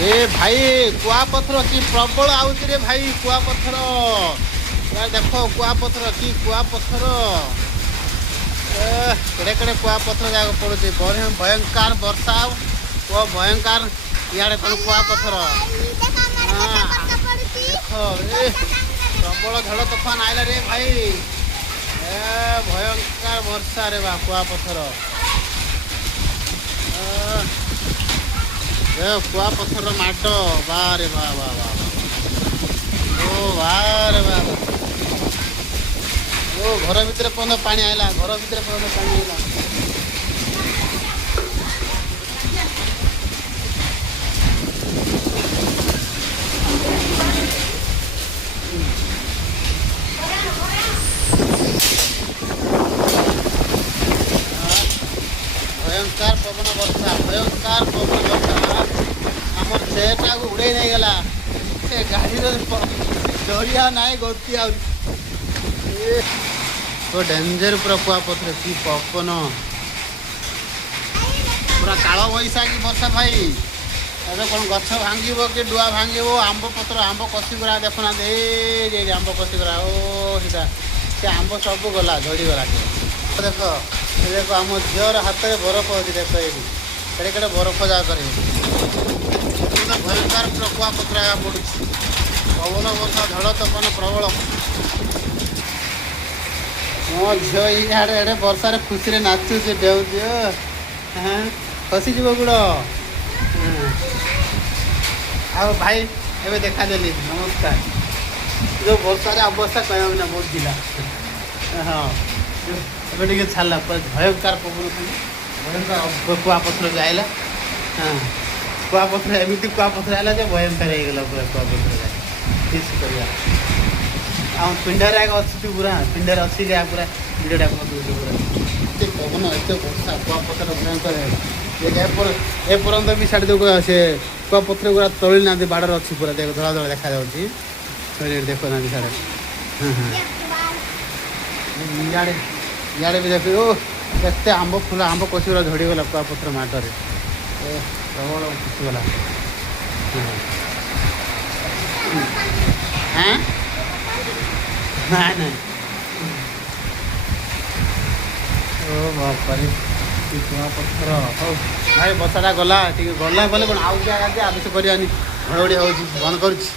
ए भाई कुआपथर कि प्रबल आउच रे भाई कुआपथर देख कुआपथर कि कुआपथर केड़े केड़े कुआपथर जाक पड़ुଛି भयंकर वर्षा वो भयंकर इे कौन कुआपथर प्रबल झड़ तूफान आइला रे भाई भयंकर वर्षा रे बा कुआपथर कुआपथर माड बारे बा बा बा ओ बारे बा ओ घर भितर पर्यटन पानी आइला घर भितर पर्यटन पानी आइला भयंकर पवन वर्षा भयंकर पवन वर्षा आम सेटा को उड़े नहीं गला गाड़ी डरिया नाई गति आ तो डेंजर पूरा कुआपथर कि पवन पूरा काल बैशाखी वर्षा भाई ଏବେ କ'ଣ ଗଛ ଭାଙ୍ଗିବ କି ଡୁଆ ଭାଙ୍ଗିବ ଆମ୍ବ ପତ୍ର ଆମ୍ବ କଷିଗୁରା ଦେଖୁନା ଆମ୍ବ କଷିଗୁରା ଓ ସେଟା ସେ ଆମ୍ବ ସବୁ ଗଲା ଝଡ଼ିଗଲା ଦେଖ ଦେଖ ଆମ ଝିଅର ହାତରେ ବରଫ ଅଛି ଦେଖ ଏଇଠି କେଡ଼େ କେଡ଼େ ବରଫ ଯାକ କରେ ଭୟଙ୍କର ପୁରା କୁଆପଥର ପଡ଼ୁଛି ପବନ ବର୍ଷା ଝଡ଼ ତୋଫାନ ପ୍ରବଳ ମୋ ଝିଅ ଇଆଡ଼େ ଏଡ଼େ ବର୍ଷାରେ ଖୁସିରେ ନାଚୁଛି ଡେଉଁଛି ଖସିଯିବ ଗୁଡ଼ ଆଉ ଭାଇ ଏବେ ଦେଖାଦେଲି ନମସ୍କାର ଯେଉଁ ବର୍ଷାରେ ଅବସ୍ଥା କହିବାକୁ ନା ବହୁତ ଥିଲା ହଁ ଏବେ ଟିକେ ଛାଡ଼ିଲା ଭୟଙ୍କର ପବନ ଖାଲି ଭୟଙ୍କର କୁଆପଥର ବି ଆଇଲା ହଁ କୁଆପଥର ଏମିତି କୁଆପଥର ଆଇଲା ଯେ ଭୟଙ୍କର ହେଇଗଲା ପୁରା କୁଆପଥର ଯାଏ କିଛି କରିବା ଆମ ପିଣ୍ଡାରେ ଆଗ ଅଛି ପୁରା ପିଣ୍ଡାରେ ଅଛି ଯେ ପୁରା ଭିଡ଼ିଓଟା କରିଦେଉଛି ପୁରା ଏତେ ପବନ ଏତେ ବର୍ଷା କୁଆପଥର ଭୟଙ୍କର ଏପର୍ଯ୍ୟନ୍ତ ବି ଛାଡ଼ି ଦେଉ ସେ କୁଆପଥର ଗୁଡ଼ା ତଳି ନାହାନ୍ତି ବାଡ଼ରେ ଅଛି ପୁରା ଦେଖ ଧଳା ଧଳା ଦେଖାଯାଉଛି ଦେଖୁନାହାନ୍ତି ସାଡ଼େ ହଁ ହଁ ଇଆଡ଼େ ଇଆଡ଼େ ବି ଦେଖ ଓ କେତେ ଆମ୍ବ ଫୁଲ ଆମ୍ବ କଷିଗୁଡ଼ା ଝଡ଼ିଗଲା କୁଆପଥର ମାଟରେ ପ୍ରବଳ ଖସିଗଲା ହଁ ନାଇଁ ନାଇଁ ଓ ବାପାରେ କୁଆପଥର ହଉ ଭାଇ ବର୍ଷାଟା ଗଲା ଟିକେ ଗଲା ବୋଲେ କ'ଣ ଆଉ ଆବେଶ କରିବାନି ଘଡ଼ଘଡ଼ି ହେଉଛି ବନ୍ଦ କରୁଛି।